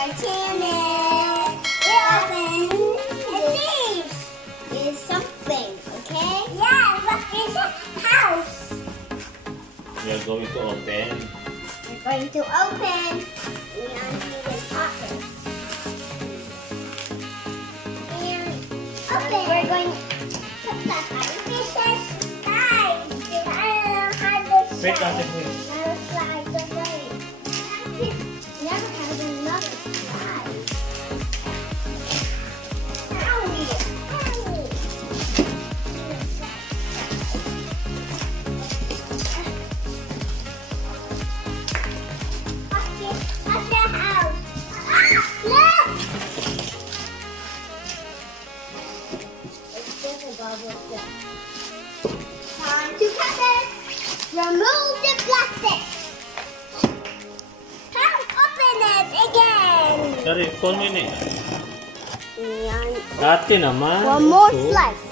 our channel. We're open. And this is something, okay? Yeah, look, it's a house. We are going to open. We're going to open. We are even open. And open. We're going to put the pieces. Guys, I don't know how this Wait, slide. Ate, wait. Another slide, the way. Never had another slide. Owie, owie. That's the house. Ah, look! It's just a bubble stick. Time to cut it. Remove the plastic. Come open it again. Sorry, 4 minutes. Yan. Ate naman. One more So, slice.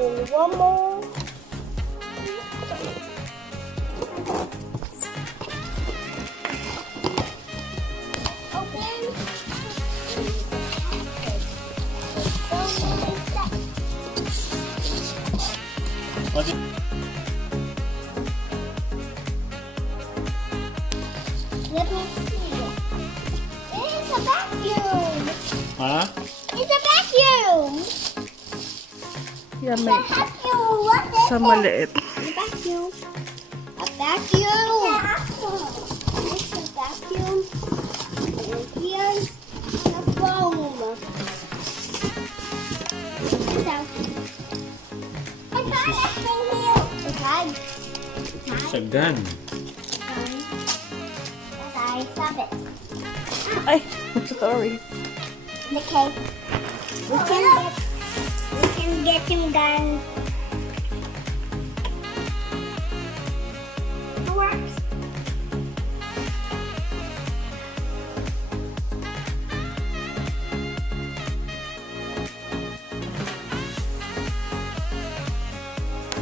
And one more. Open. What is- Let me see. It's a vacuum. Ha? It's a vacuum. Yeah, It's a may vacuum. What is sa it? maliit. A vacuum. A vacuum. It's a vacuum. And here's the foam. So, I found everything here. Okay. It's a gun. I stop it. Ay, sorry. Okay. We can get him done. It works.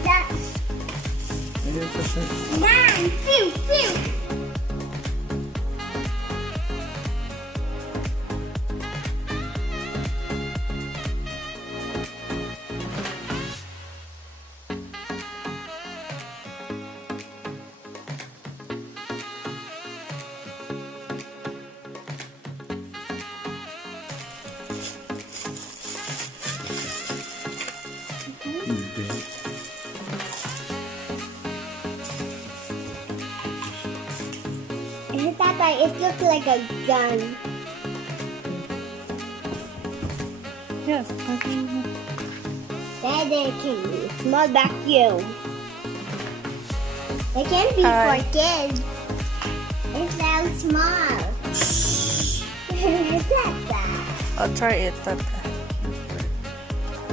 That's Ayun, sa nine. Phew, phew. Hindi. Tata, it looks like a gun. Yes. Then it can be a small vacuum. It can be Hi. for kids. It's so small. It's not that. I'll try it.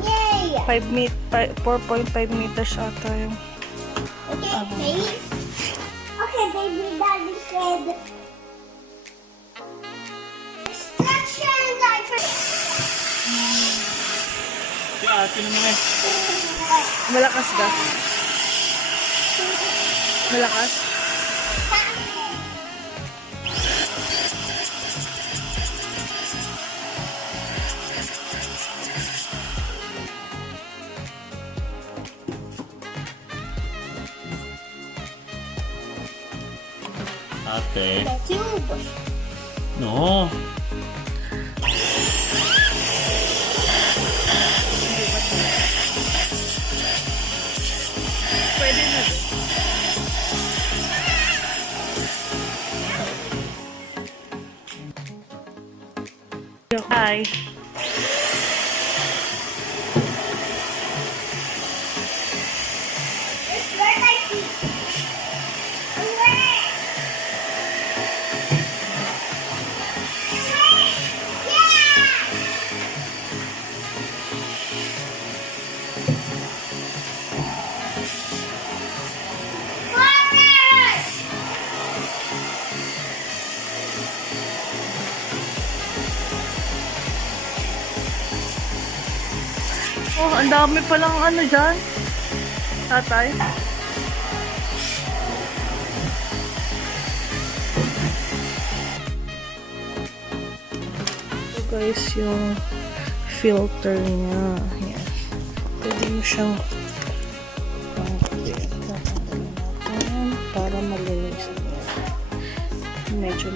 Yay! 4.5 meters ata yung... Okay, ready? Okay, baby, daddy said. Instructions are for. Si ate naman eh. Malakas ka? Malakas? Ate. The tube. No. Pwede na din. Hi. It's where my feet. Where? Oh, ang dami palang ano dyan. Tatay. guys yung filter niya. Yan. Pwede mo siyang tatanggalin natin para malinis niya. Medyo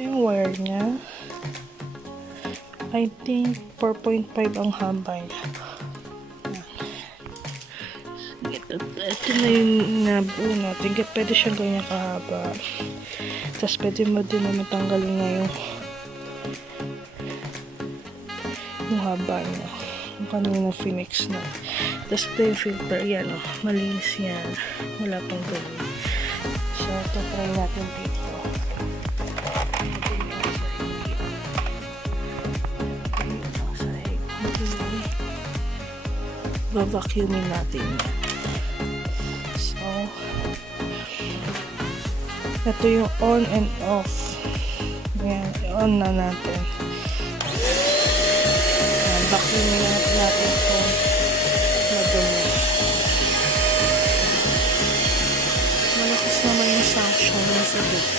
yung wire niya. I think 4.5 ang haba niya. Ito na yung nabuo natin. Pwede siyang ganyan kahaba. Tapos pwede mo din naman tanggalin na yung haba niya. Yung kanina Phoenix na. Tapos ito yung filter. Yan o. Malinis yan. Wala pang gawin. So, ito try natin dito. Vacuumin natin yan. So, ito yung on and off. Yan, on na natin. Yan, vacuumin natin itong madumi. Malakas naman yung suction na sa dito.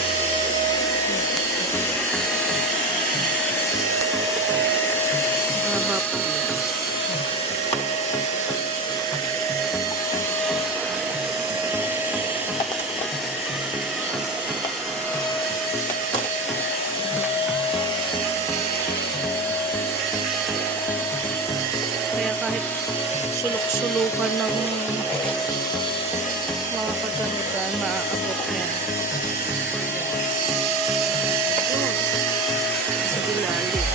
Haba po yun. Kahit sulok-sulukan ng mga kagamitan, maaabot niya. Sa ilalim.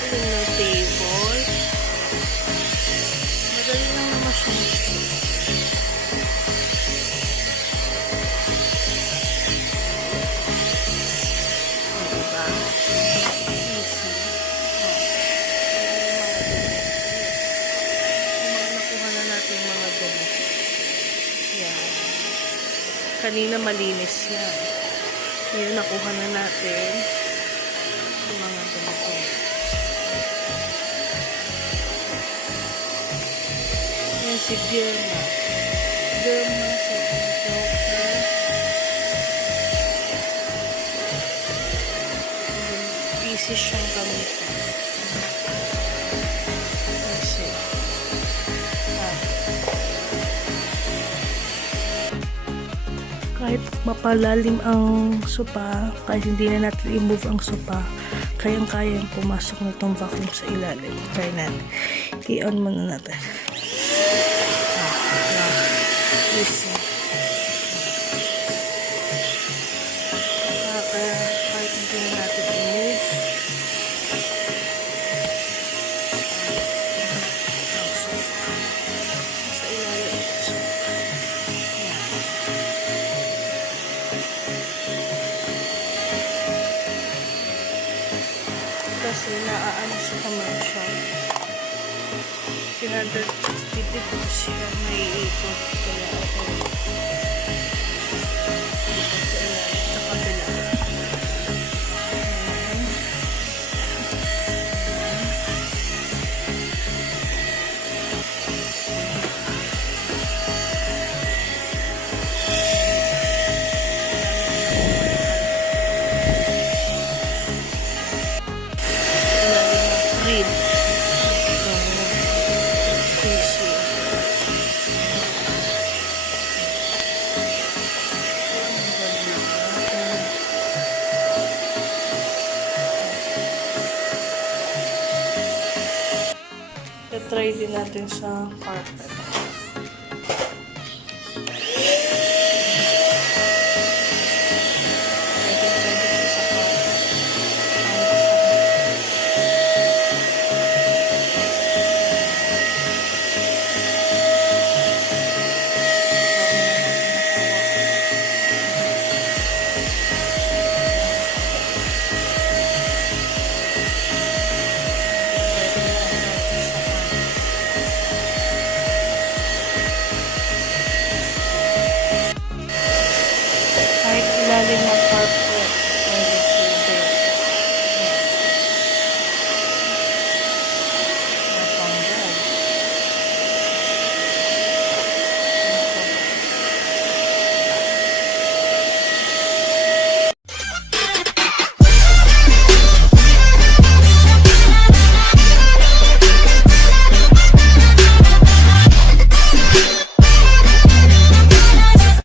Ilalim ng table. Madali lang naman siya. Diba? Kanina malinis yan. Ngayon nakuha na natin yung mga ganito. Yan si Deerma. Deerma sa doctor. Easy siyang gamitin. Kasi kahit mapalalim ang sopa, kahit hindi na natin i-move ang sopa, kayang-kayang pumasok na itong vacuum sa ilalim. Try natin. I-on muna natin. Listen. Kaya kahit hindi na natin i-move, ang sopa sa ilalim. kasi naaano sa commercial. 360 degrees siya may ikot. Kaya ako dito sa ilalim sa kabila. Read. Try din natin sa carpet.